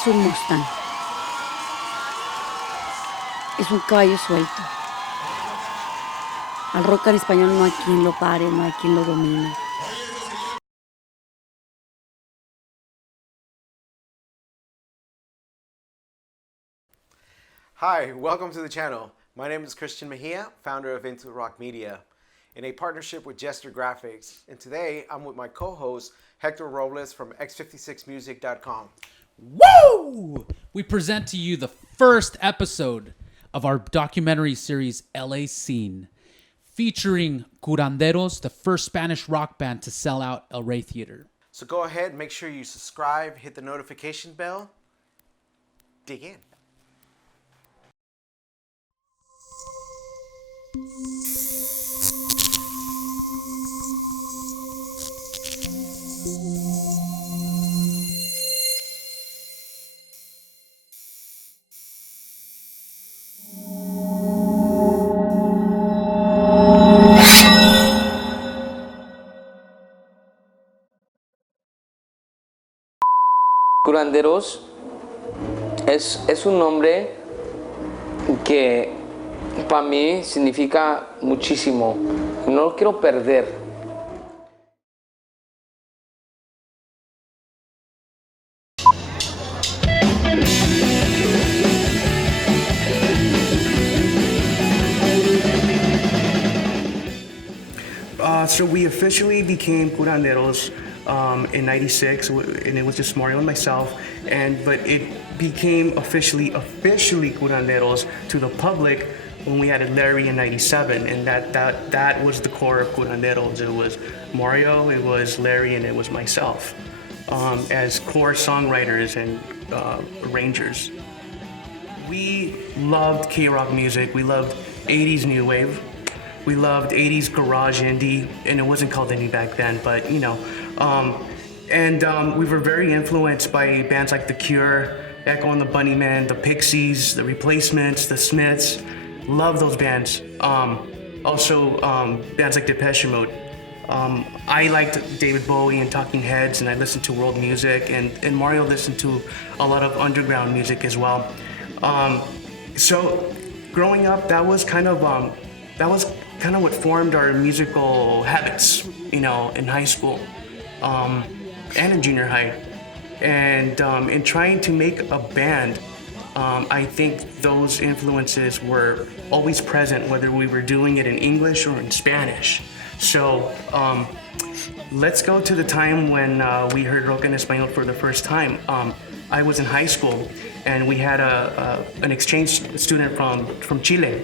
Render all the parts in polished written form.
es un Mustang. Es un caballo suelto. Al rock en español no hay quien lo pare, no hay quien lo domine. Hi, welcome to the channel. My name is Christian Mejia, founder of INTOROQ Media, in a partnership with Jester Graphics. And today I'm with my co-host, Hector Robles from x56music.com. Woo! We present to you the first episode of our documentary series, LA Scene, featuring Curanderos, the first Spanish rock band to sell out El Rey Theater. So go ahead, make sure you subscribe, hit the notification bell, dig in. Curanderos es un nombre que para mí significa muchísimo. No lo quiero perder. So we officially became Curanderos in '96, and it was just Mario and myself. But it became officially Curanderos to the public when we added Larry in '97, and that was the core of Curanderos. It was Mario, it was Larry, and it was myself as core songwriters and arrangers. We loved K-rock music. We loved '80s new wave. We loved '80s garage indie, and it wasn't called indie back then, but you know. We were very influenced by bands like The Cure, Echo and the Bunnymen, the Pixies, the Replacements, the Smiths. Love those bands. Also, bands like Depeche Mode. I liked David Bowie and Talking Heads, and I listened to world music, and Mario listened to a lot of underground music as well. So, growing up, that was kind of what formed our musical habits, you know, in high school. And in junior high, and in trying to make a band, I think those influences were always present, whether we were doing it in English or in Spanish. So let's go to the time when we heard rock en español for the first time. I was in high school, and we had an exchange student from Chile,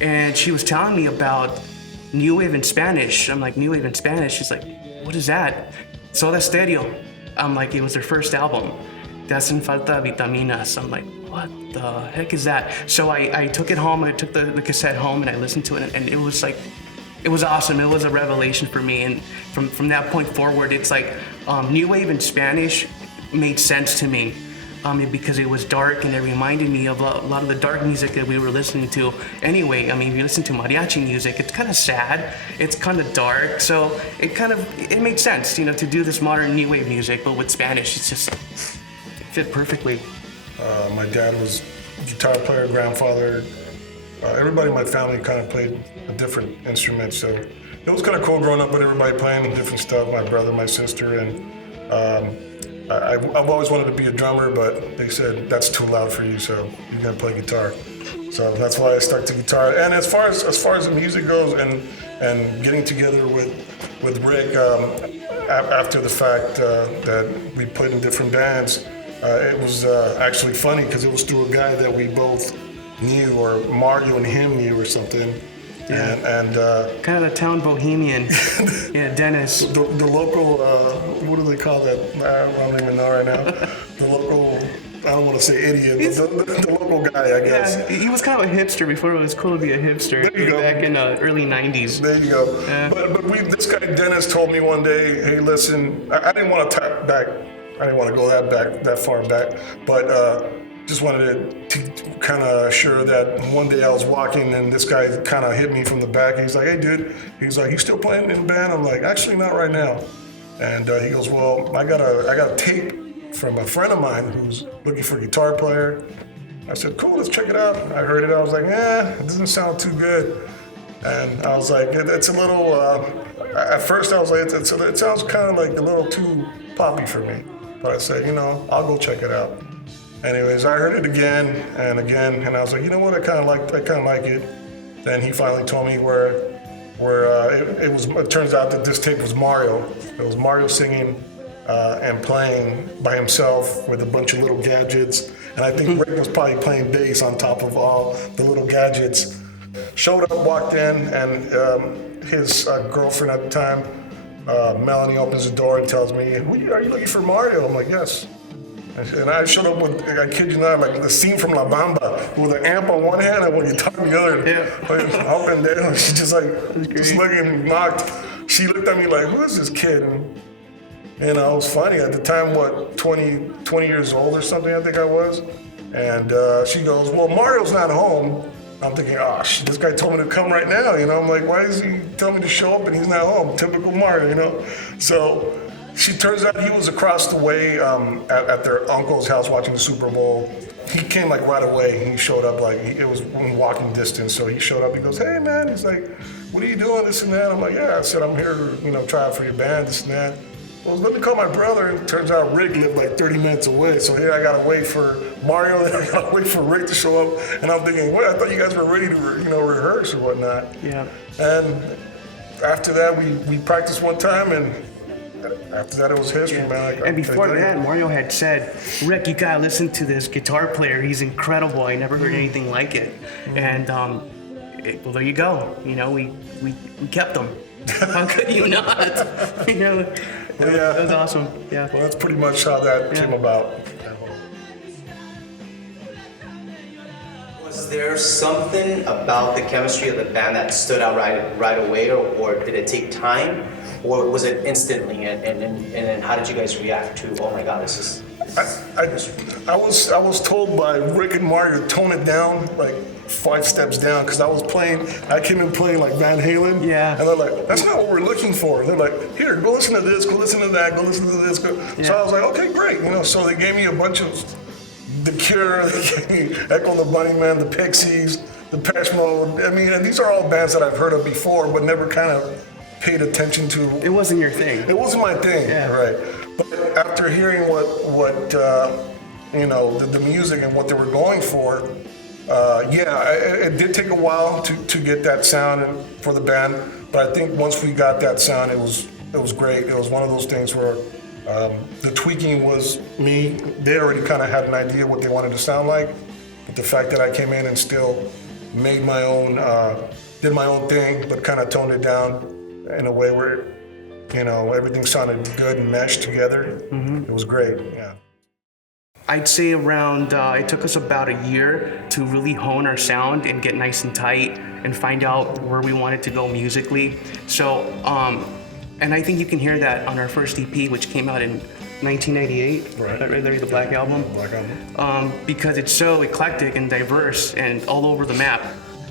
and she was telling me about new wave in Spanish. I'm like, new wave in Spanish? She's like, what is that? Soda Stereo. I'm like, it was their first album. Te hacen falta vitaminas. I'm like, what the heck is that? So I took it home, I took the cassette home, and I listened to it, and it was like, it was awesome. It was a revelation for me, and from that point forward, it's like new wave in Spanish made sense to me. Because it was dark, and it reminded me of a lot of the dark music that we were listening to. Anyway, I mean, if you listen to mariachi music, it's kind of sad, it's kind of dark, so it made sense, you know, to do this modern new wave music, but with Spanish, it fit perfectly. My dad was a guitar player, grandfather. Everybody in my family kind of played a different instrument, so it was kind of cool growing up with everybody playing different stuff. My brother, my sister, and I've always wanted to be a drummer, but they said that's too loud for you, so you're gonna play guitar. So that's why I stuck to guitar. And as far as the music goes, and getting together with Rick after the fact that we played in different bands, it was actually funny because it was through a guy that we both knew, or Mario and him knew, or something. Yeah. And kind of the town bohemian. Yeah, Dennis. The local, what do they call that? I don't even know right now. The local, I don't want to say idiot, but the local guy, I guess. Yeah, he was kind of a hipster before it was cool to be a hipster. There you go. Back in the early '90s. There you go. Yeah. But this guy Dennis told me one day, hey, listen, I didn't want to tap back. I didn't want to go that far back, but just wanted to kind of assure that one day I was walking and this guy kind of hit me from the back. He's like, hey, dude. He's like, you still playing in the band? I'm like, actually not right now. And he goes, well, I got a tape from a friend of mine who's looking for a guitar player. I said, cool, let's check it out. I heard it, I was like, it doesn't sound too good. And I was like, it's a little, at first I was like, it sounds kind of like a little too poppy for me. But I said, I'll go check it out. Anyways, I heard it again, and I was like, you know what, I kind of like it. Then he finally told me where it turns out that this tape was Mario. It was Mario singing and playing by himself with a bunch of little gadgets. And I think Rick was probably playing bass on top of all the little gadgets. Showed up, walked in, and his girlfriend at the time, Melanie, opens the door and tells me, are you looking for Mario? I'm like, yes. And I showed up with, I kid you not, like the scene from La Bamba, with an amp on one hand and with a guitar on the other. Yeah. Like, up and down, she's just looking knocked. She looked at me like, who is this kid? And, it was funny. At the time, 20 years old or something, I think I was. And she goes, well, Mario's not home. I'm thinking, this guy told me to come right now, I'm like, why is he telling me to show up and he's not home? Typical Mario, So she turns out he was across the way at their uncle's house watching the Super Bowl. He came like right away. He showed up it was in walking distance. So he showed up. He goes, hey man. He's like, what are you doing? This and that. I'm like, yeah. I said, I'm here to try out for your band. This and that. Well, let me call my brother. And it turns out Rick lived like 30 minutes away. So here I gotta wait for Mario and I gotta wait for Rick to show up. And I'm thinking, well, I thought you guys were ready to rehearse or whatnot. Yeah. And after that, we practiced one time and after that, it was history, man. And before that, Mario had said, Rick, you gotta listen to this guitar player. He's incredible. I never heard anything like it. And well, there you go. We kept him. How could you not? That was awesome. Yeah. Well, that's pretty much how that came about. Was there something about the chemistry of the band that stood out right away, or did it take time? Or was it instantly, and then how did you guys react to, oh my God, this is... I was told by Rick and Mario to tone it down, like 5 steps down, because I came in playing like Van Halen, yeah. And they're like, that's not what we're looking for. They're like, here, go listen to this, go listen to that, go listen to this. Yeah. So I was like, okay, great, so they gave me a bunch of The Cure, they gave me Echo and the Bunnymen, the Pixies, the Depeche Mode. I mean, and these are all bands that I've heard of before, but never kind of paid attention to. It wasn't your thing. It wasn't my thing, right? But after hearing what the music and what they were going for, it did take a while to get that sound for the band. But I think once we got that sound, it was great. It was one of those things where the tweaking was me. They already kind of had an idea what they wanted to sound like, but the fact that I came in and still made my own, did my own thing, but kind of toned it down in a way where, everything sounded good and meshed together. Mm-hmm. It was great, yeah. I'd say around, it took us about a year to really hone our sound and get nice and tight and find out where we wanted to go musically. So, and I think you can hear that on our first EP, which came out in 1998, right there, the Black Album. Because it's so eclectic and diverse and all over the map.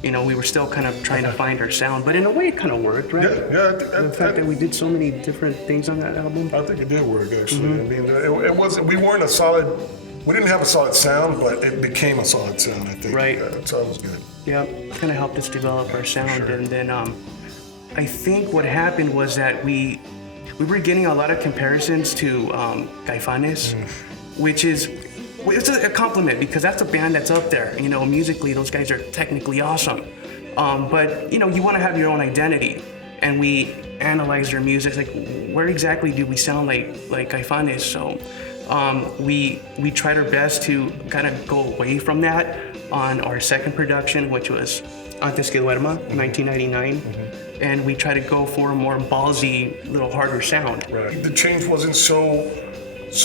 We were still kind of trying to find our sound, but in a way it kind of worked, right? Yeah. The fact that we did so many different things on that album. I think it did work, actually. Mm-hmm. I mean, it wasn't. We didn't have a solid sound, but it became a solid sound, I think. Right. So it was good. Yeah, it kind of helped us develop our sound, sure. And then I think what happened was that we were getting a lot of comparisons to Caifanes, which is. It's a compliment because that's a band that's up there. Musically, those guys are technically awesome. But you want to have your own identity. And we analyzed their music, like where exactly do we sound like Caifanes? So we tried our best to kind of go away from that on our second production, which was Antes que Duerma, 1999. Mm-hmm. And we tried to go for a more ballsy, little harder sound. Right. The change wasn't so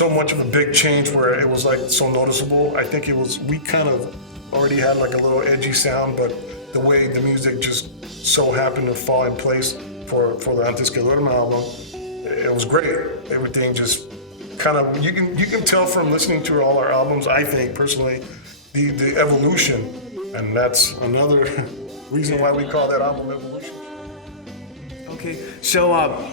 much of a big change where it was like so noticeable. I think we kind of already had like a little edgy sound, but the way the music just so happened to fall in place for the Antes que Duerma album, it was great. Everything just kind of, you can tell from listening to all our albums, I think personally, the evolution, and that's another reason why we call that album Evolution. Okay, so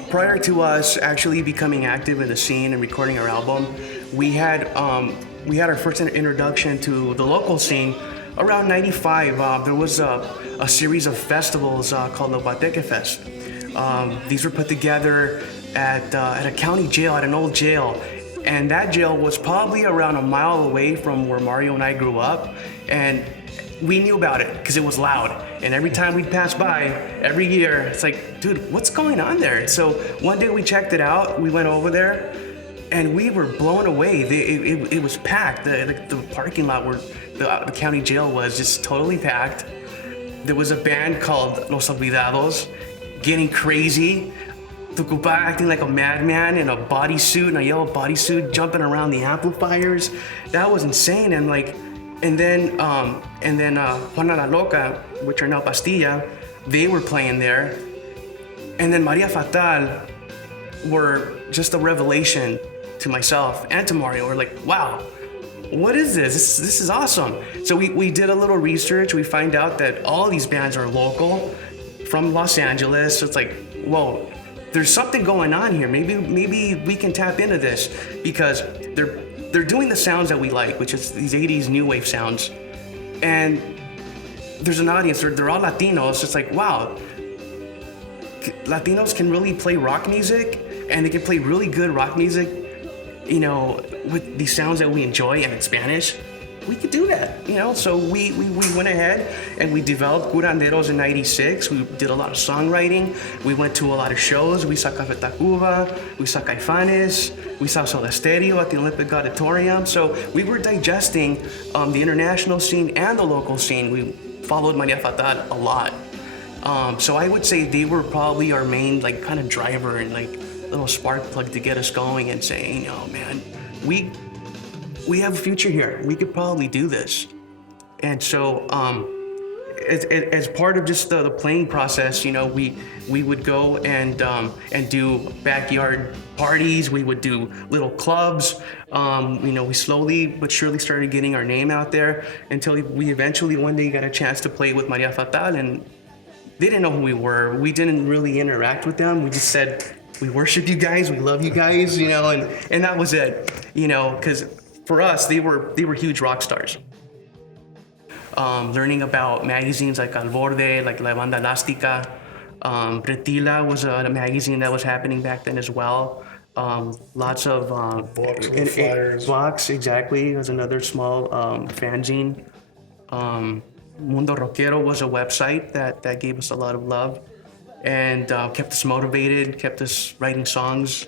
prior to us actually becoming active in the scene and recording our album, we had our first introduction to the local scene around '95. There was a series of festivals called the Guateque Fest. These were put together at a county jail, at an old jail. And that jail was probably around a mile away from where Mario and I grew up. And we knew about it because it was loud. And every time we'd pass by, every year, it's like, dude, what's going on there? So one day we checked it out. We went over there and we were blown away. It was packed. The parking lot where the county jail was just totally packed. There was a band called Los Olvidados getting crazy. Tucupa acting like a madman in a bodysuit, in a yellow bodysuit, jumping around the amplifiers. That was insane. And then Juana la Loca, which are now Pastilla, they were playing there. And then Maria Fatal were just a revelation to myself and to Mario. We're like, wow, what is this? This is awesome. So we did a little research. We find out that all these bands are local from Los Angeles. So it's like, whoa, there's something going on here. Maybe we can tap into this because they're doing the sounds that we like, which is these 80s new wave sounds. And there's an audience, they're all Latinos. It's like, wow, Latinos can really play rock music and they can play really good rock music, you know, with these sounds that we enjoy and in Spanish. We could do that, you know? So we went ahead and we developed Curanderos in '96. We did a lot of songwriting. We went to a lot of shows. We saw Café Tacuba, we saw Caifanes, we saw Soda Stereo at the Olympic Auditorium. So we were digesting the international scene and the local scene. We followed Maria Fatal a lot. So I would say they were probably our main like kind of driver and like little spark plug to get us going and saying, oh man, we have a future here. We could probably do this. And so as part of just the playing process, you know, we would go and do backyard parties. We would do little clubs. You know, we slowly but surely started getting our name out there until we eventually one day got a chance to play with Maria Fatal, and they didn't know who we were. We didn't really interact with them. We just said, we worship you guys, we love you guys, you know, and that was it, you know, because for us, they were huge rock stars. Learning about magazines like Al Borde, like La Banda Elástica. Retila was a magazine that was happening back then as well. Lots of Books and flyers. Vox, exactly, was another small fanzine. Mundo Rockero was a website that gave us a lot of love and kept us motivated, kept us writing songs.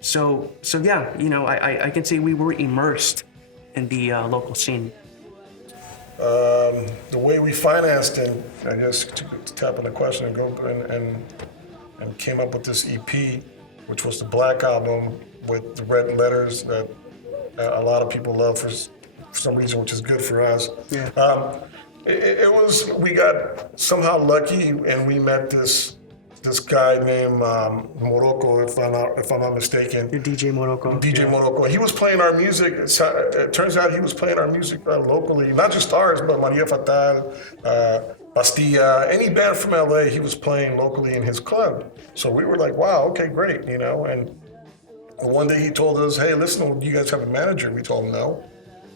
So yeah, you know, I can say we were immersed in the local scene. The way we financed it, I guess to tap on the question and go and came up with this EP, which was the Black Album with the red letters that a lot of people love for some reason, which is good for us. Yeah. It was, we got somehow lucky and we met this guy named Morocco, if I'm not mistaken. DJ Morocco. DJ Morocco. He was playing our music. It turns out he was playing our music locally, not just ours, but Maria Fatal, Pastilla, any band from LA, he was playing locally in his club. So we were like, wow, okay, great, you know. And one day he told us, hey, listen, do you guys have a manager? We told him no.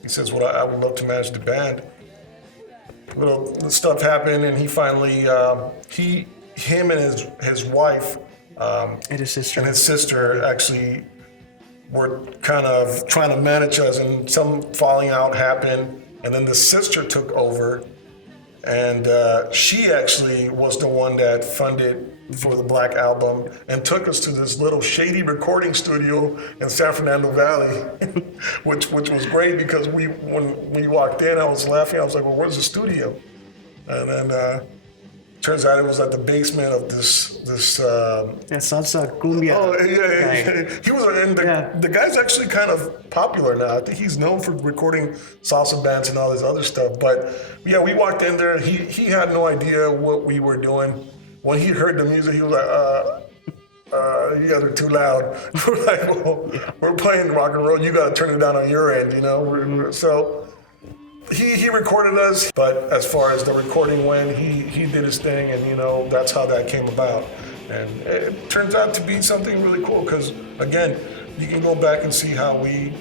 He says, well, I would love to manage the band. Little stuff happened, and he finally, him and his wife And his sister actually were kind of trying to manage us, and some falling out happened, and then the sister took over, and she actually was the one that funded for the Black Album and took us to this little shady recording studio in San Fernando Valley, which was great because when we walked in, I was laughing. I was like, well, where's the studio? And then turns out it was at the basement of this salsa cumbia. Oh yeah. He was, and the guy's actually kind of popular now. I think he's known for recording salsa bands and all this other stuff. But yeah, we walked in there. He had no idea what we were doing. When he heard the music, he was like, you guys are too loud. We're like, well, we're playing rock and roll. You got to turn it down on your end, you know. So he recorded us, but as far as the recording went, he did his thing, and you know, that's how that came about. And it turns out to be something really cool because, again, you can go back and see how we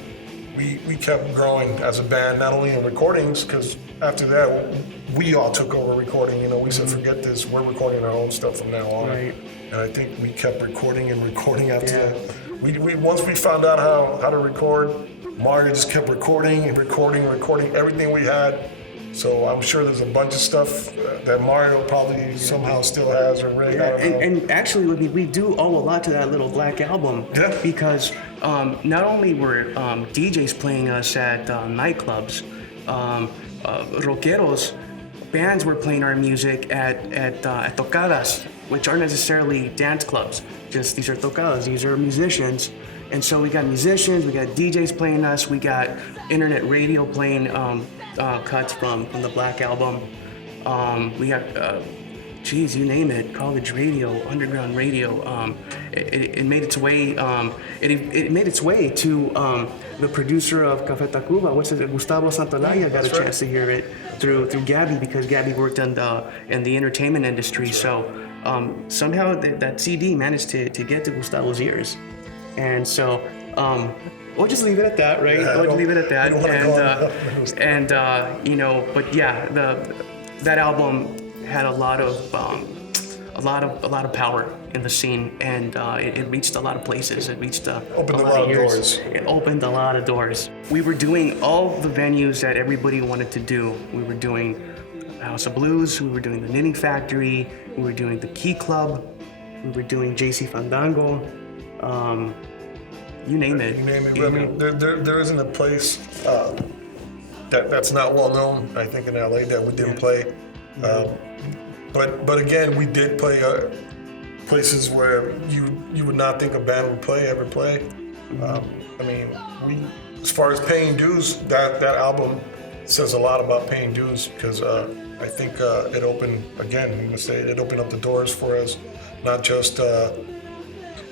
kept growing as a band, not only in recordings, because after that, we all took over recording. You know, we said, forget this, we're recording our own stuff from now on. Right. And I think we kept recording after that. We once we found out how to record, Mario just kept recording everything we had. So I'm sure there's a bunch of stuff that Mario probably somehow still has, or Rick, I don't know. And actually, we do owe a lot to that little Black Album. Yeah. Because not only were DJs playing us at nightclubs, rockeros, bands were playing our music at tocadas, which aren't necessarily dance clubs. Just these are tocadas. These are musicians. And so we got musicians, we got DJs playing us, we got internet radio playing cuts from the Black Album. We got, you name it, college radio, underground radio. It made its way. It made its way to the producer of Café Tacuba, Gustavo Santaolalla, got a chance to hear it through Gabby, because Gabby worked in the entertainment industry. So somehow that CD managed to get to Gustavo's ears. And so, we'll just leave it at that, right? Yeah, we'll leave it at that. And you know, but yeah, that album had a lot of power in the scene, and it reached a lot of places. It reached opened a lot of doors. It opened a lot of doors. We were doing all the venues that everybody wanted to do. We were doing House of Blues. We were doing the Knitting Factory. We were doing the Key Club. We were doing JC Fandango. You name it. You name it. I mean, there isn't a place that's not well known, I think, in LA that we didn't play. But again, we did play places where you would not think a band would ever play. I mean, as far as paying dues, that album says a lot about paying dues, because I think it opened up the doors for us, not just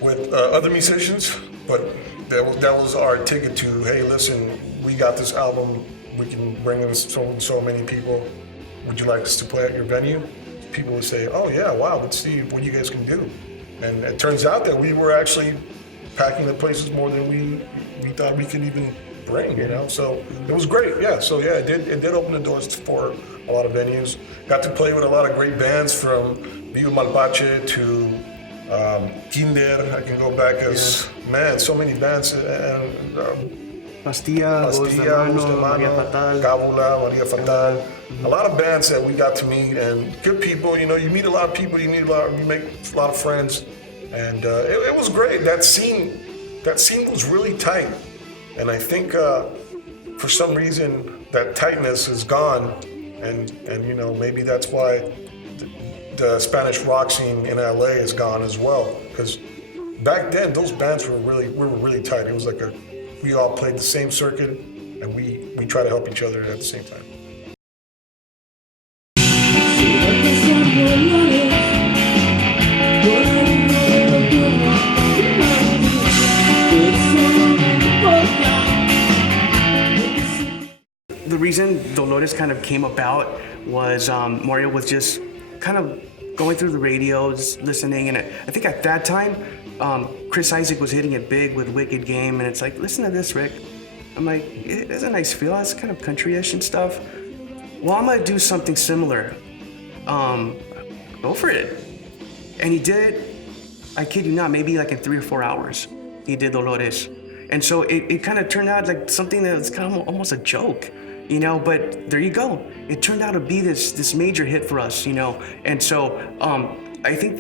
with other musicians, but that was our ticket to, hey, listen, we got this album, we can bring in so many people. Would you like us to play at your venue? People would say, oh yeah, wow, let's see what you guys can do. And it turns out that we were actually packing the places more than we thought we could even bring, you know? So it was great, yeah. So yeah, it did open the doors for a lot of venues. Got to play with a lot of great bands, from Vivo Malpache to Kinder. I can go back as, man, so many bands. Pastilla, Voz de Mano, Maria Fatal. Cábula, Maria Fatal. A lot of bands that we got to meet, and good people. You know, you meet a lot of people, you make a lot of friends, and it was great. That scene was really tight, and I think for some reason that tightness is gone, and you know, maybe that's why the Spanish rock scene in LA is gone as well, because back then those bands we were really tight. It was like we all played the same circuit, and we try to help each other at the same time. The reason Dolores kind of came about was Mario was just kind of going through the radios, listening, and I think at that time, Chris Isaac was hitting it big with Wicked Game, and it's like, listen to this, Rick. I'm like, it's a nice feel, it's kind of country-ish and stuff. Well, I'm gonna do something similar. Go for it. And he did it, I kid you not, maybe like in 3 or 4 hours, he did Dolores. And so it kind of turned out like something that was kind of almost a joke, you know, but there you go. It turned out to be this major hit for us, you know. And so I think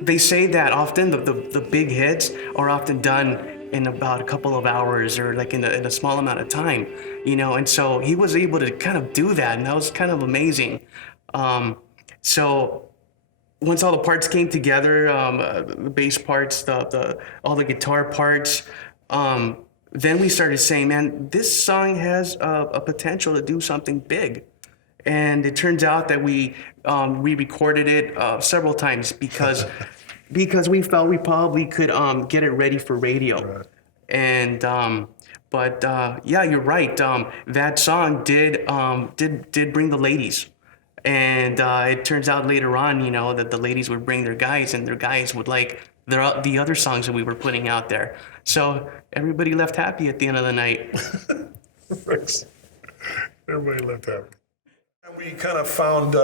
they say that often the big hits are often done in about a couple of hours, or like in a small amount of time, you know. And so he was able to kind of do that, and that was kind of amazing. So once all the parts came together, the bass parts, all the guitar parts, then we started saying, man, this song has a potential to do something big. And it turns out that we recorded it several times because we felt we probably could get it ready for radio. Right. And but yeah, you're right. That song did bring the ladies. And it turns out later on, you know, that the ladies would bring their guys, and their guys would like the other songs that we were putting out there. So everybody left happy at the end of the night. Everybody left happy. And we kind of found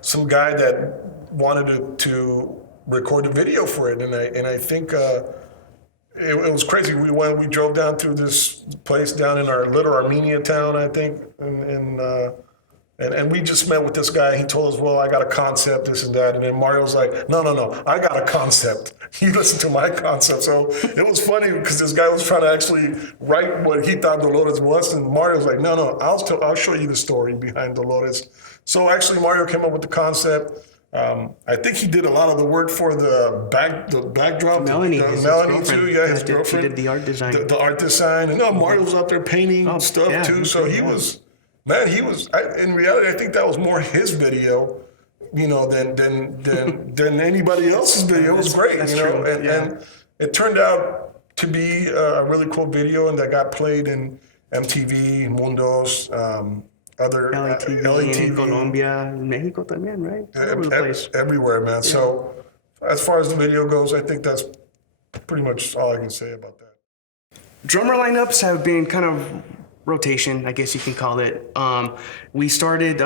some guy that wanted to record a video for it, and I think it was crazy. We drove down to this place down in our little Armenia town, I think, and we just met with this guy. He told us, well, I got a concept, this and that. And then Mario's like, no, I got a concept. You listen to my concept. So it was funny because this guy was trying to actually write what he thought Dolores was. And Mario's like, no, I'll show you the story behind Dolores. So actually Mario came up with the concept. I think he did a lot of the work for the backdrop. Melanie too. Yeah, his girlfriend. She did the art design. The art design. And Mario was out there painting stuff too. So he was... Man, in reality, I think that was more his video, than anybody else's video. It was great, true. And it turned out to be a really cool video, and that got played in MTV, Mundos, other LATV, in Colombia, Mexico también, right? All over the place. Everywhere, man. Yeah. So as far as the video goes, I think that's pretty much all I can say about that. Drummer lineups have been kind of rotation, I guess you can call it. We started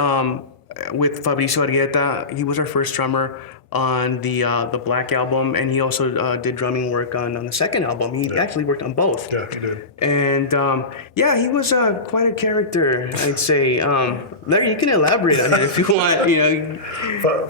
with Fabricio Arrieta. He was our first drummer on the Black album, and he also did drumming work on the second album. He actually worked on both. Yeah, he did. And he was quite a character, I'd say. Larry, you can elaborate on it if you want.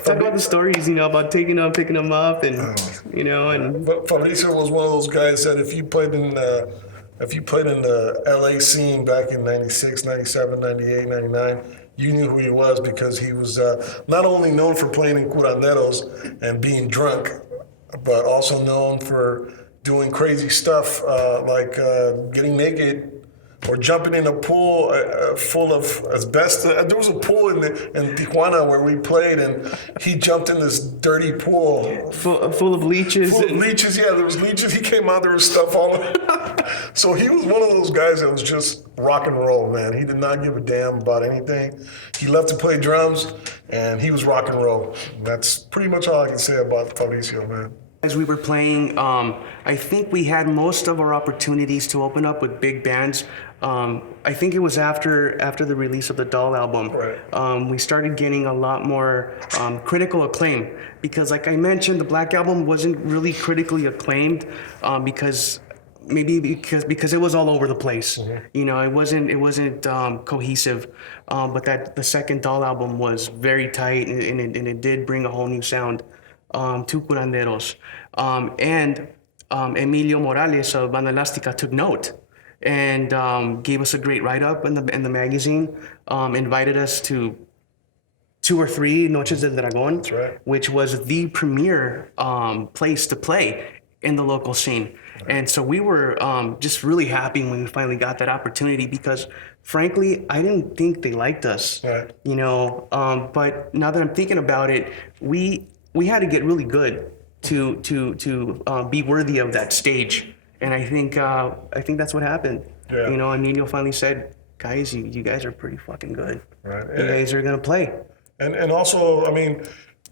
Talk about the stories, about taking them, picking them up, and and. But Fabricio was one of those guys that if you played in the LA scene back in 96, 97, 98, 99, you knew who he was because he was not only known for playing in Curanderos and being drunk, but also known for doing crazy stuff like getting naked or jumping in a pool full of asbestos. There was a pool in Tijuana where we played, and he jumped in this dirty pool. Full of leeches. Yeah, there was leeches. He came out, there was stuff all over. So he was one of those guys that was just rock and roll, man. He did not give a damn about anything. He loved to play drums, and he was rock and roll. And that's pretty much all I can say about Fabricio, man. As we were playing, I think we had most of our opportunities to open up with big bands. I think it was after the release of the Doll album. Right. We started getting a lot more critical acclaim because, like I mentioned, the Black album wasn't really critically acclaimed because it was all over the place. Mm-hmm. It wasn't cohesive. But that the second Doll album was very tight, and it did bring a whole new sound to Curanderos. And Emilio Morales of Banda Elástica took note and gave us a great write-up in the magazine, invited us to 2 or 3 Noches del Dragón, That's right. which was the premier place to play in the local scene. Right. And so we were just really happy when we finally got that opportunity because, frankly, I didn't think they liked us. Right. But now that I'm thinking about it, we had to get really good to be worthy of that stage. And I think that's what happened. Yeah. Emilio finally said, guys, you guys are pretty fucking good. Right. You guys are going to play. And also, I mean,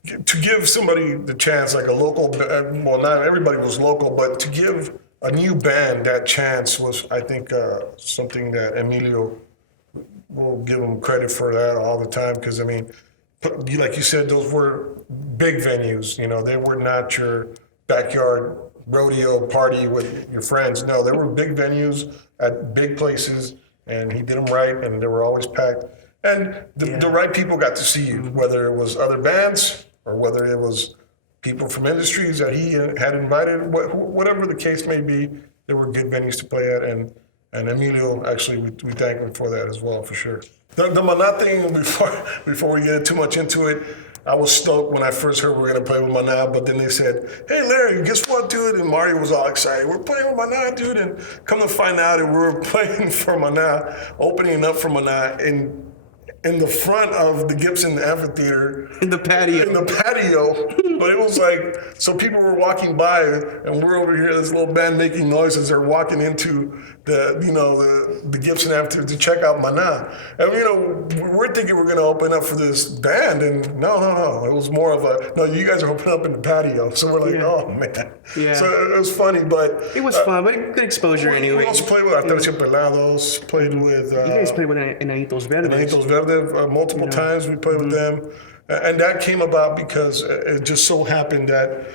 to give somebody the chance, like a local, well, not everybody was local, but to give a new band that chance was, I think, something that Emilio will give him credit for that all the time. Because, I mean, like you said, those were big venues. They were not your backyard rodeo party with your friends. No, they were big venues at big places, and he did them right, and they were always packed. And the right people got to see you, whether it was other bands or whether it was people from industries that he had invited, whatever the case may be, they were good venues to play at. And Emilio, actually, we thank him for that as well, for sure. The Maná thing, before we get too much into it, I was stoked when I first heard we were going to play with Maná, but then they said, hey, Larry, guess what, dude? And Mario was all excited. We're playing with Maná, dude. And come to find out that we were playing for Maná, opening up for Maná in the front of the Gibson Amphitheater. In the patio. But it was like, so people were walking by, and we're over here, this little band making noises. They're walking into the Gibson amp to check out Maná. And we're thinking we're gonna open up for this band, and no. It was more of a no. You guys are opening up in the patio, so we're like, oh man. Yeah. So it was funny, but it was fun, but good exposure anyway. We also played with Terciopelados. Played with. You guys played with Enanitos Verdes. Enanitos Verdes multiple times. We played with them, and that came about because it just so happened that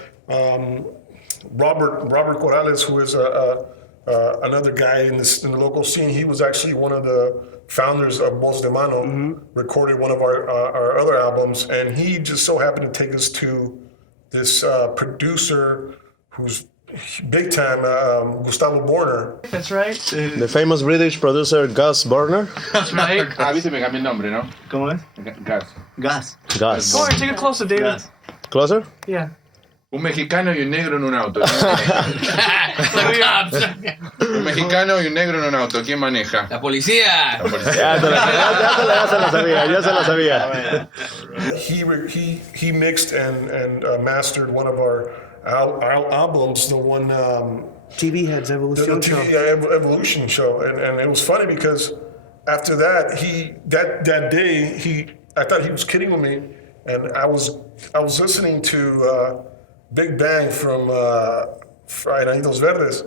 Robert Corrales, who is another guy in the local scene, he was actually one of the founders of Voz de Mano, recorded one of our other albums, and he just so happened to take us to this producer who's big time, Gustavo Borner. That's right. The famous British producer Gus Borner. That's right. A mí se me cambió el nombre, ¿no? ¿Cómo es? Gas. Gus. Go ahead, take it closer, David. Closer? Yeah. Un mexicano y un negro en un auto. Un mexicano y un negro en un auto. ¿Quién maneja? La policía. Ya se la sabía. He mixed and mastered one of our albums, the one TV Heads Evolution show. Evolution show, and it was funny because after that that day I thought he was kidding with me, and I was listening to Big Bang from Enanitos Verdes,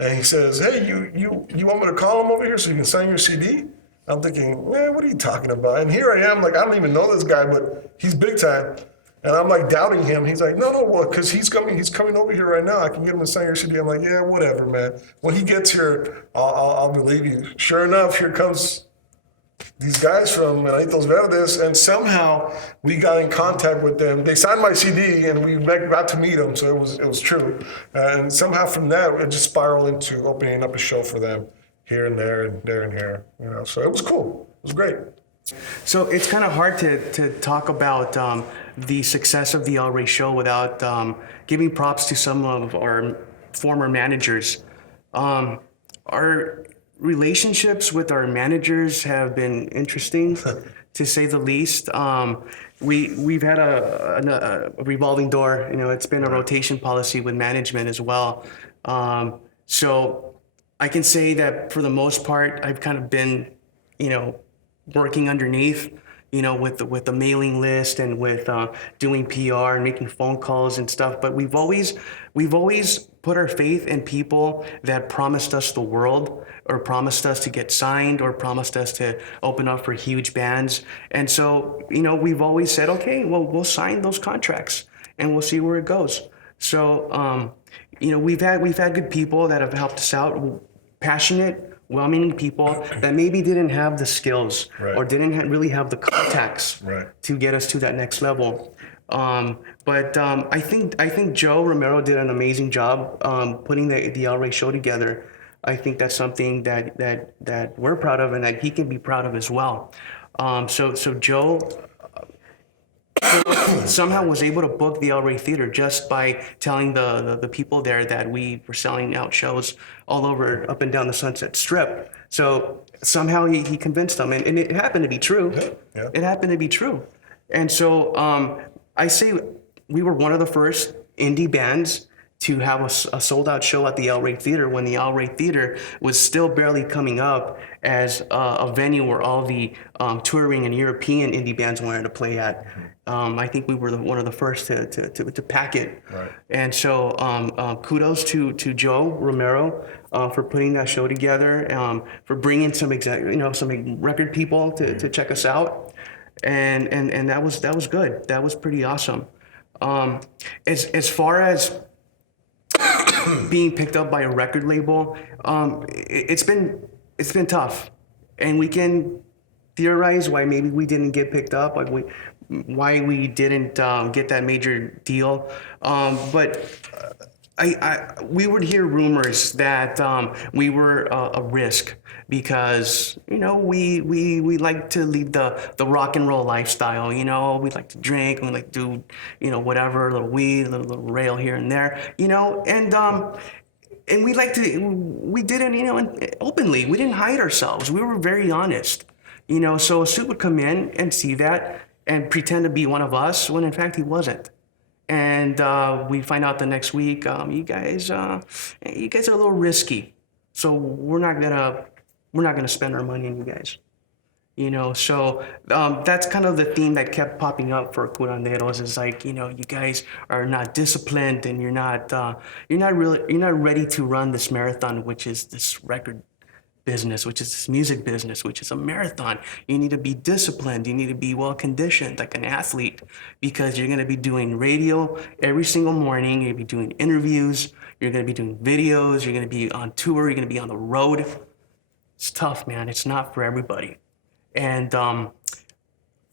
and he says, "Hey, you want me to call him over here so you can sign your CD?" I'm thinking, man, what are you talking about? And here I am, like I don't even know this guy, but he's big time. And I'm like doubting him. He's like, no, well, because he's coming over here right now. I can get him to sign your CD. I'm like, yeah, whatever, man. When he gets here, I'll believe you. Sure enough, here comes these guys from Enanitos Verdes, and somehow we got in contact with them. They signed my CD, and we got to meet them, so it was true. And somehow from that, it just spiraled into opening up a show for them here and there and there and here. So it was cool. It was great. So it's kind of hard to talk about the success of the El Rey show without giving props to some of our former managers. Our relationships with our managers have been interesting, to say the least. We've had a revolving door. It's been a rotation policy with management as well. So I can say that for the most part, I've kind of been, working underneath, with the mailing list and with doing PR and making phone calls and stuff. But we've always put our faith in people that promised us the world, or promised us to get signed, or promised us to open up for huge bands. And so, we've always said, okay, well, we'll sign those contracts and we'll see where it goes. So, we've had good people that have helped us out, passionate, well-meaning people that maybe didn't have the skills or didn't really have the contacts to get us to that next level. But I think Joe Romero did an amazing job putting the El Rey show together. I think that's something that we're proud of and that he can be proud of as well. So Joe somehow was able to book the El Rey Theater just by telling the people there that we were selling out shows all over, up and down the Sunset Strip. So somehow he convinced them, and it happened to be true. Yeah. It happened to be true. And so I say we were one of the first indie bands to have a sold-out show at the El Rey Theater when the El Rey Theater was still barely coming up as a venue where all the touring and European indie bands wanted to play at. I think we were one of the first to pack it. Right. And so kudos to Joe Romero for putting that show together, for bringing some some record people to check us out, and that was good. That was pretty awesome. As far as being picked up by a record label, it's been tough, and we can theorize why maybe we didn't get picked up, why we didn't get that major deal, but we would hear rumors that we were a risk because we like to lead the rock and roll lifestyle. We like to drink, and we like to do whatever, a little weed, a little rail here and there, and we did it openly. We didn't hide ourselves. We were very honest. So a suit would come in and see that and pretend to be one of us when in fact he wasn't. And we find out the next week, you guys are a little risky. so we're not gonna spend our money on you guys. So that's kind of the theme that kept popping up for Curanderos is like, you guys are not disciplined and you're not ready to run this marathon, which is this record business, which is this music business, which is a marathon. You need to be disciplined. You need to be well conditioned, like an athlete, because you're going to be doing radio every single morning. You're going to be doing interviews. You're going to be doing videos. You're going to be on tour. You're going to be on the road. It's tough, man. It's not for everybody. And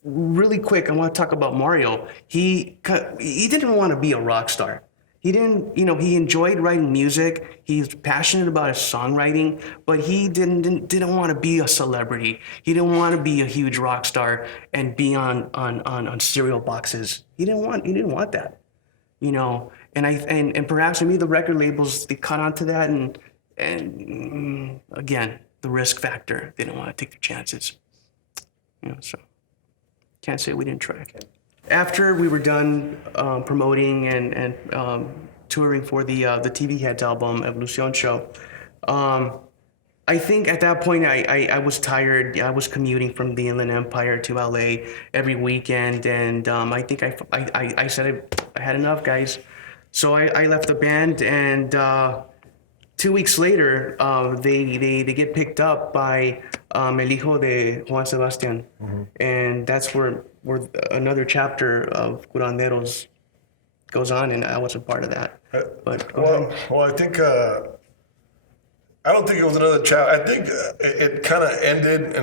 really quick, I want to talk about Mario. He didn't want to be a rock star. He didn't, he enjoyed writing music. He's passionate about his songwriting, but he didn't want to be a celebrity. He didn't want to be a huge rock star and be on cereal boxes. He didn't want that, And perhaps maybe the record labels, they caught on to that, and again, the risk factor. They didn't want to take their chances. So can't say we didn't try. After we were done promoting and touring for the TV Heads album, Evolution show, I think at that point I was tired. I was commuting from the Inland Empire to LA every weekend, and I think I said I had enough, guys. So I left the band, and 2 weeks later, they get picked up by El Hijo de Juan Sebastián, and that's where another chapter of Curanderos goes on, and I wasn't part of that. But I think I don't think it was another chapter. I think it kind of ended,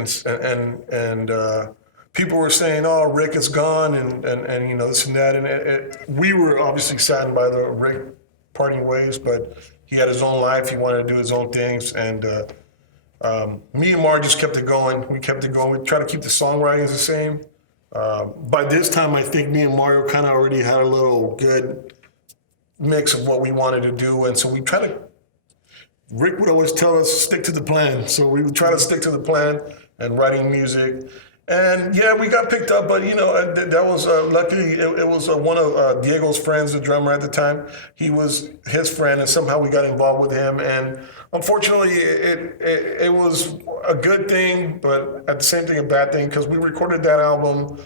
and people were saying, "Oh, Rick is gone," and this and that, and we were obviously saddened by the Rick parting ways, but he had his own life. He wanted to do his own things, and me and Mar just kept it going. We kept it going. We tried to keep the songwriting the same. By this time, I think me and Mario kind of already had a little good mix of what we wanted to do, and so we tried to. Rick would always tell us, stick to the plan. So we would try to stick to the plan and writing music. And yeah, we got picked up, but that was luckily it was one of Diego's friends, the drummer at the time. He was his friend, and somehow we got involved with him. And unfortunately, it was a good thing, but at the same thing, a bad thing, because we recorded that album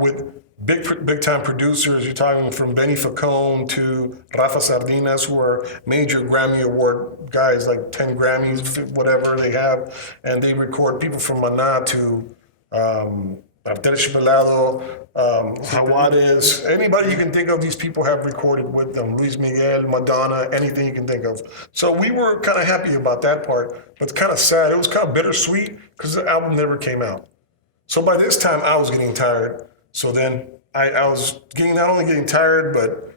with big time producers. You're talking from Benny Facone to Rafa Sardinas, who are major Grammy Award guys, like 10 Grammys, whatever they have, and they record people from Maná to Artel Chipelado, Jaguares, anybody you can think of, these people have recorded with them. Luis Miguel, Madonna, anything you can think of. So we were kind of happy about that part, but it's kind of sad. It was kind of bittersweet because the album never came out. So by this time, I was getting tired. So then I was not only getting tired, but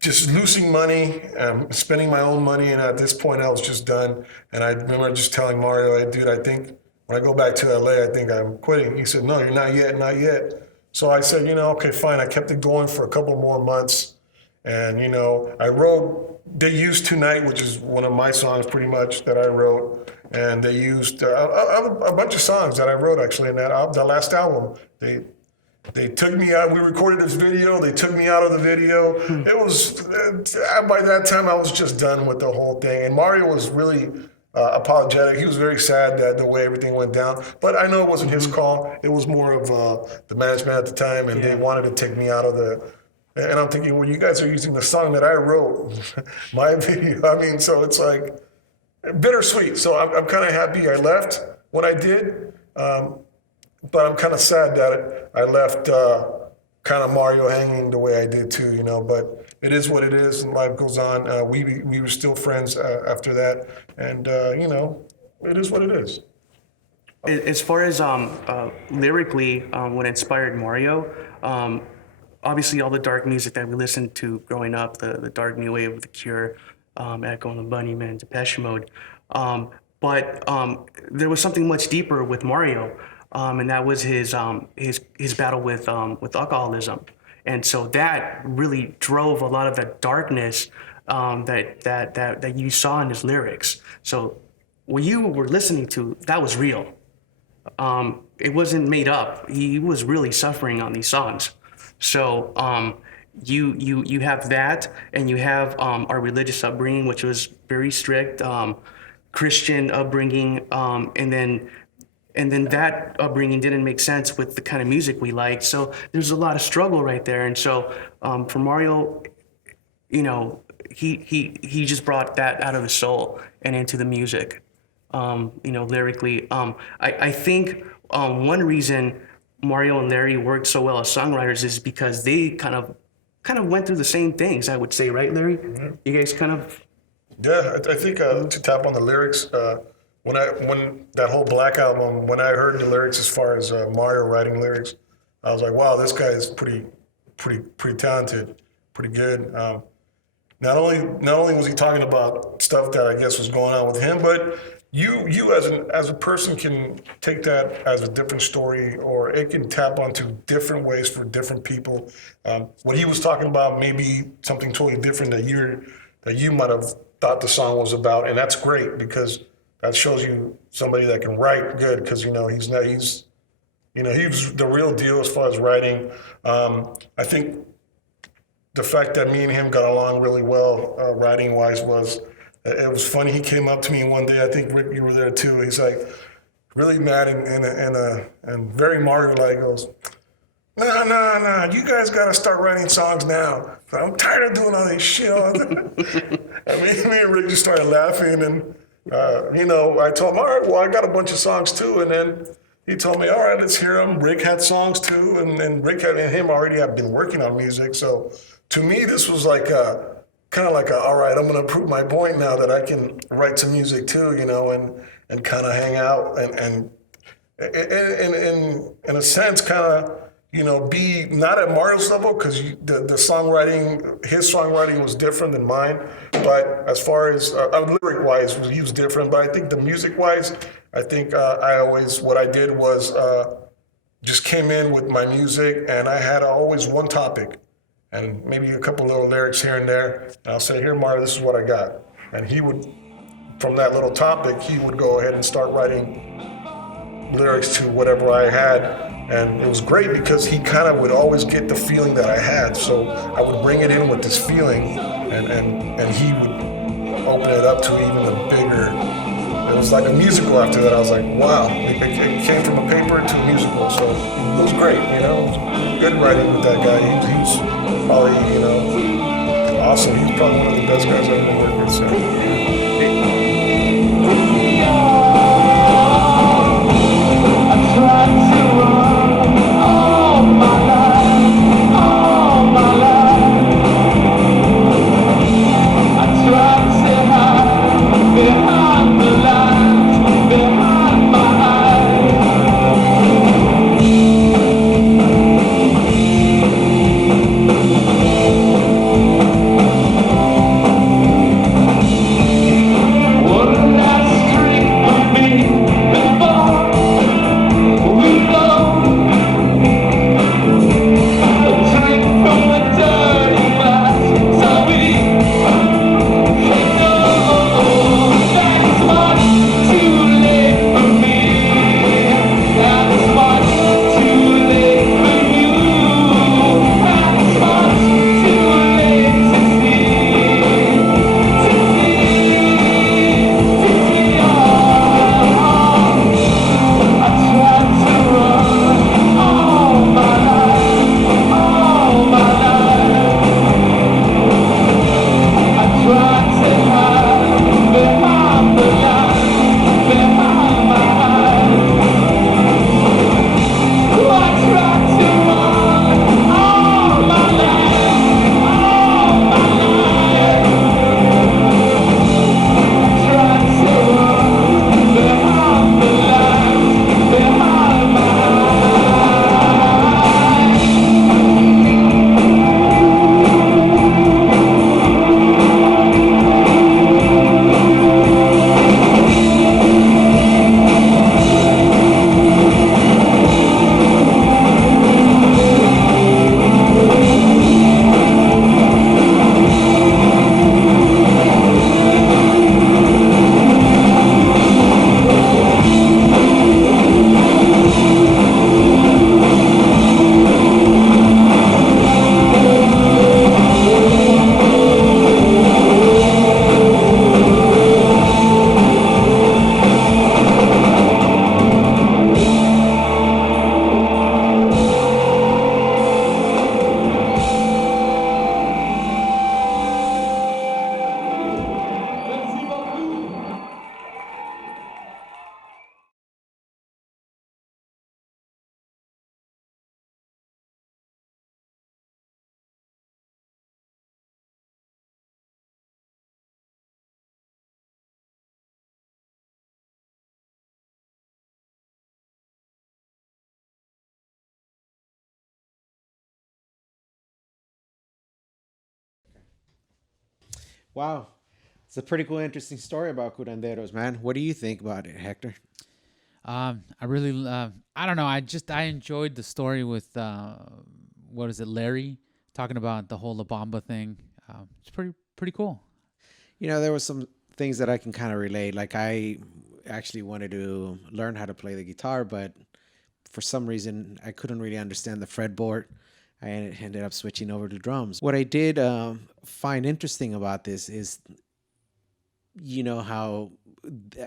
just losing money, spending my own money. And at this point, I was just done. And I remember just telling Mario, "Hey, dude, I think when I go back to LA, I think I'm quitting." He said, "No, you're not yet, not yet." So I said, okay, fine. I kept it going for a couple more months. And, I wrote They Used Tonight, which is one of my songs pretty much that I wrote. And they used a bunch of songs that I wrote actually in the last album. They took me out. We recorded this video. They took me out of the video. It was, by that time, I was just done with the whole thing. And Mario was really apologetic. He was very sad that the way everything went down. But I know it wasn't his call. It was more of the management at the time, and they wanted to take me out of the. And I'm thinking, well, you guys are using the song that I wrote, my video. I mean, so it's like bittersweet. So I'm kind of happy I left when I did. But I'm kind of sad that I left kind of Mario hanging the way I did too, but it is what it is and life goes on. We were still friends after that, and it is what it is. As far as lyrically, what inspired Mario, obviously all the dark music that we listened to growing up, the dark new wave of The Cure, Echo and the Bunnymen, Depeche Mode, but there was something much deeper with Mario. And that was his battle with alcoholism, and so that really drove a lot of the darkness that you saw in his lyrics. So what you were listening to, that was real. It wasn't made up. He was really suffering on these songs. So you have that, and you have our religious upbringing, which was very strict, Christian upbringing, and then that upbringing didn't make sense with the kind of music we liked. So there's a lot of struggle right there. And so for Mario, you know, he just brought that out of his soul and into the music, you know, lyrically. I think one reason Mario and Larry worked so well as songwriters is because they kind of went through the same things, I would say, right, Larry? Mm-hmm. You guys kind of... Yeah, I think to tap on the lyrics, when that whole Black album, when I heard the lyrics as far as Mario writing lyrics, I was like, wow, this guy is pretty talented, pretty good. Not only was he talking about stuff that I guess was going on with him, but you as a person can take that as a different story, or it can tap onto different ways for different people. What he was talking about may be something totally different that you might have thought the song was about, and that's great because that shows you somebody that can write good. Because he was the real deal as far as writing. I think the fact that me and him got along really well, writing wise, it was funny. He came up to me one day. I think Rick, you were there too. He's like really mad and very Mario-like. Goes, nah. You guys got to start writing songs now. I'm tired of doing all this shit. And me and Rick just started laughing, and I told him, all right, well, I got a bunch of songs too. And then he told me, all right, let's hear them. Rick had songs too, and Rick and him already have been working on music. So to me, this was like kind of like all right, I'm going to prove my point now that I can write some music too, and kind of hang out and in a sense, kind of, be not at Mario's level, because the songwriting, his songwriting was different than mine. But as far as lyric-wise, he was different. But I think the music-wise, I think what I did was just came in with my music, and I had always one topic, and maybe a couple little lyrics here and there. And I'll say, here, Mario, this is what I got. And he would, from that little topic, he would go ahead and start writing lyrics to whatever I had. And it was great because he kind of would always get the feeling that I had. So I would bring it in with this feeling, and he would open it up to even a bigger, it was like a musical after that. I was like, wow, it came from a paper to a musical. So it was great, It was good writing with that guy. He was probably, awesome. He was probably one of the best guys I've ever worked with. So. Wow. It's a pretty cool, interesting story about Curanderos, man. What do you think about it, Hector? I really, I don't know. I enjoyed the story with, what is it, Larry, talking about the whole La Bamba thing. It's pretty cool. You know, there were some things that I can kind of relate. Like, I actually wanted to learn how to play the guitar, but for some reason, I couldn't really understand the fretboard. I ended up switching over to drums. What I did find interesting about this is, you know, how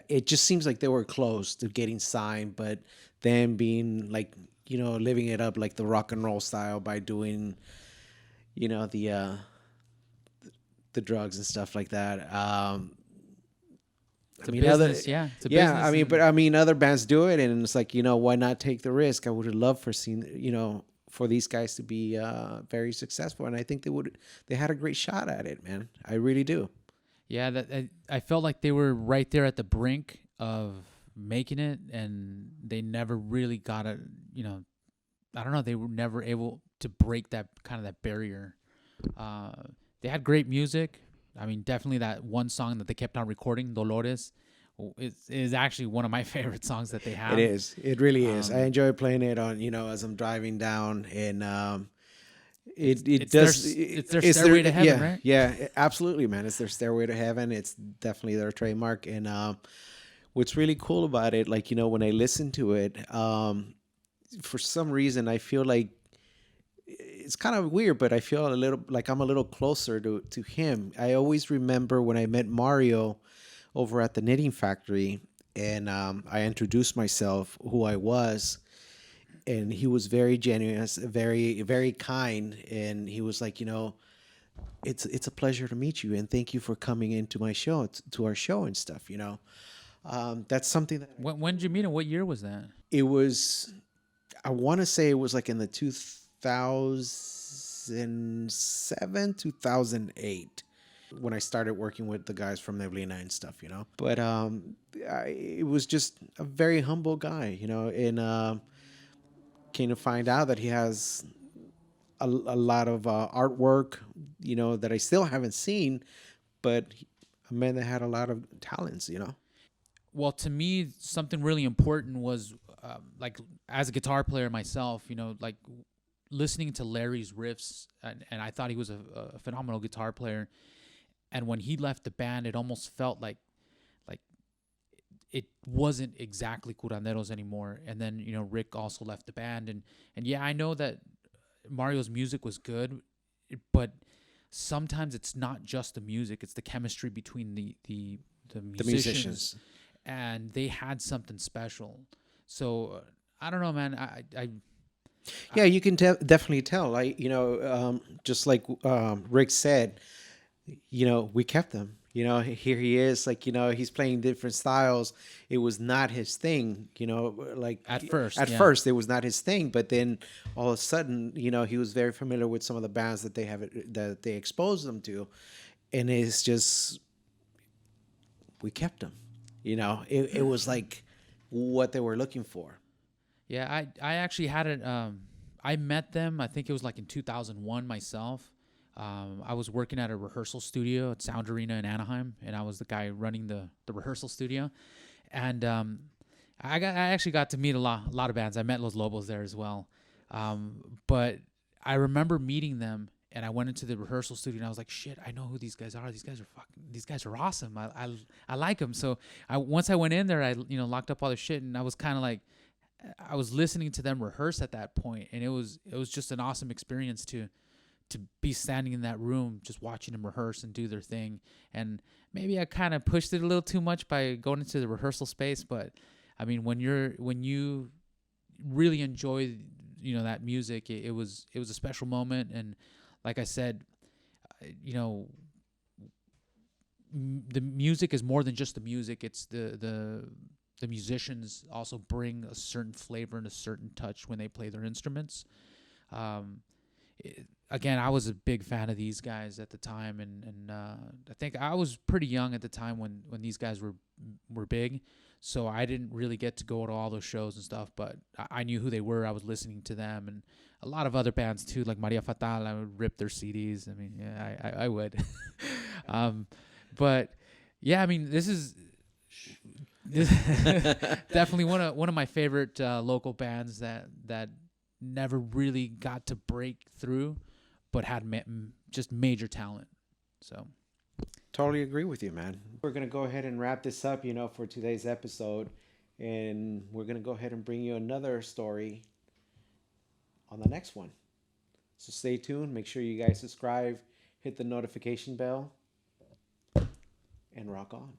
it just seems like they were close to getting signed, but then being like, you know, living it up like the rock and roll style by doing, you know, the drugs and stuff like that. It's a business, yeah. It's a yeah, business. I mean, but I mean, other bands do it, and it's like, you know, why not take the risk? I would have loved for these guys to be very successful, and I think they had a great shot at it, man. I really do. Yeah, I felt like they were right there at the brink of making it, and they never really got it. You know, I don't know. They were never able to break that barrier. They had great music. I mean, definitely that one song that they kept on recording, Dolores, is actually one of my favorite songs that they have. It is. It really is. I enjoy playing it on, you know, as I'm driving down, and it's their stairway to heaven, right? Yeah, absolutely, man. It's their stairway to heaven. It's definitely their trademark. And what's really cool about it, like, you know, when I listen to it, for some reason I feel like it's kind of weird, but I feel a little like I'm a little closer to him. I always remember when I met Mario over at the knitting factory, and I introduced myself, who I was, and he was very generous, very, very kind, and he was like, you know, it's a pleasure to meet you, and thank you for coming into my show, to our show and stuff, you know. That's something that... When did you meet him? What year was that? It was, I want to say it was like in the 2007, 2008, when I started working with the guys from Neblina and stuff, you know. But it was just a very humble guy, you know, and came to find out that he has a lot of artwork, you know, that I still haven't seen, but a man that had a lot of talents, you know. Well, to me, something really important was, like, as a guitar player myself, you know, like listening to Larry's riffs, and I thought he was a phenomenal guitar player. And when he left the band, it almost felt like it wasn't exactly Curanderos anymore. And then, you know, Rick also left the band, and yeah, I know that Mario's music was good, but sometimes it's not just the music; it's the chemistry between the musicians. And they had something special. So I don't know, man. Yeah, you can definitely tell. Like, you know, just like Rick said, you know, we kept him. You know, here he is. Like, you know, he's playing different styles. It was not his thing. You know, like at first, it was not his thing. But then all of a sudden, you know, he was very familiar with some of the bands that they exposed him to, and it's just, we kept him. You know, it was like what they were looking for. Yeah, I actually had it. I met them, I think it was like in 2001 myself. I was working at a rehearsal studio at Sound Arena in Anaheim, and I was the guy running the rehearsal studio. And I actually got to meet a lot of bands. I met Los Lobos there as well. But I remember meeting them, and I went into the rehearsal studio, and I was like, "Shit, I know who these guys are. These guys are awesome. I like them." So once I went in there, I locked up all the shit, and I was kind of like, I was listening to them rehearse at that point, and it was just an awesome experience to be standing in that room, just watching them rehearse and do their thing. And maybe I kind of pushed it a little too much by going into the rehearsal space, but I mean, when you really enjoy that music, it was a special moment. And like I said, the music is more than just the music. It's the musicians also bring a certain flavor and a certain touch when they play their instruments. again, I was a big fan of these guys at the time, and I think I was pretty young at the time when these guys were big, so I didn't really get to go to all those shows and stuff, but I knew who they were. I was listening to them, and a lot of other bands too, like Maria Fatal. I would rip their CDs. I mean, yeah, I would. But yeah, I mean, this is definitely one of my favorite local bands that never really got to break through, but had just major talent. So totally agree with you, man. We're gonna go ahead and wrap this up, for today's episode, and we're gonna go ahead and bring you another story on the next one. So stay tuned. Make sure you guys subscribe, hit the notification bell, and rock on.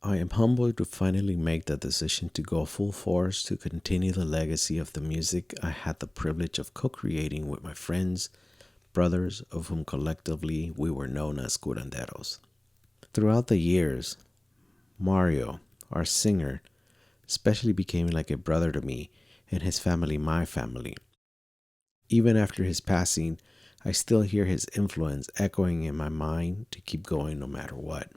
I am humbled to finally make the decision to go full force to continue the legacy of the music I had the privilege of co-creating with my friends, brothers, of whom collectively we were known as Curanderos. Throughout the years, Mario, our singer, especially became like a brother to me, and his family my family. Even after his passing, I still hear his influence echoing in my mind to keep going no matter what.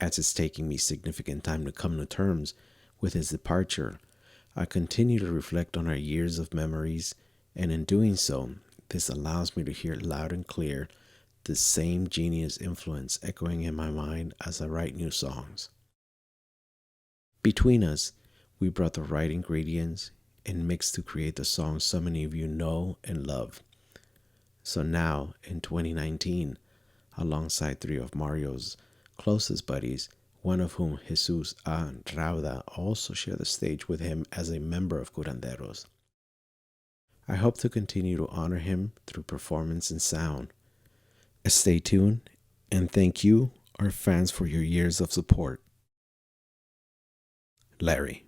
As it's taking me significant time to come to terms with his departure, I continue to reflect on our years of memories, and in doing so, this allows me to hear loud and clear the same genius influence echoing in my mind as I write new songs. Between us, we brought the right ingredients and mixed to create the songs so many of you know and love. So now, in 2019, alongside three of Mario's closest buddies, one of whom, Jesus and Rauda, also share the stage with him as a member of Curanderos. I hope to continue to honor him through performance and sound. Stay tuned, and thank you, our fans, for your years of support. Larry.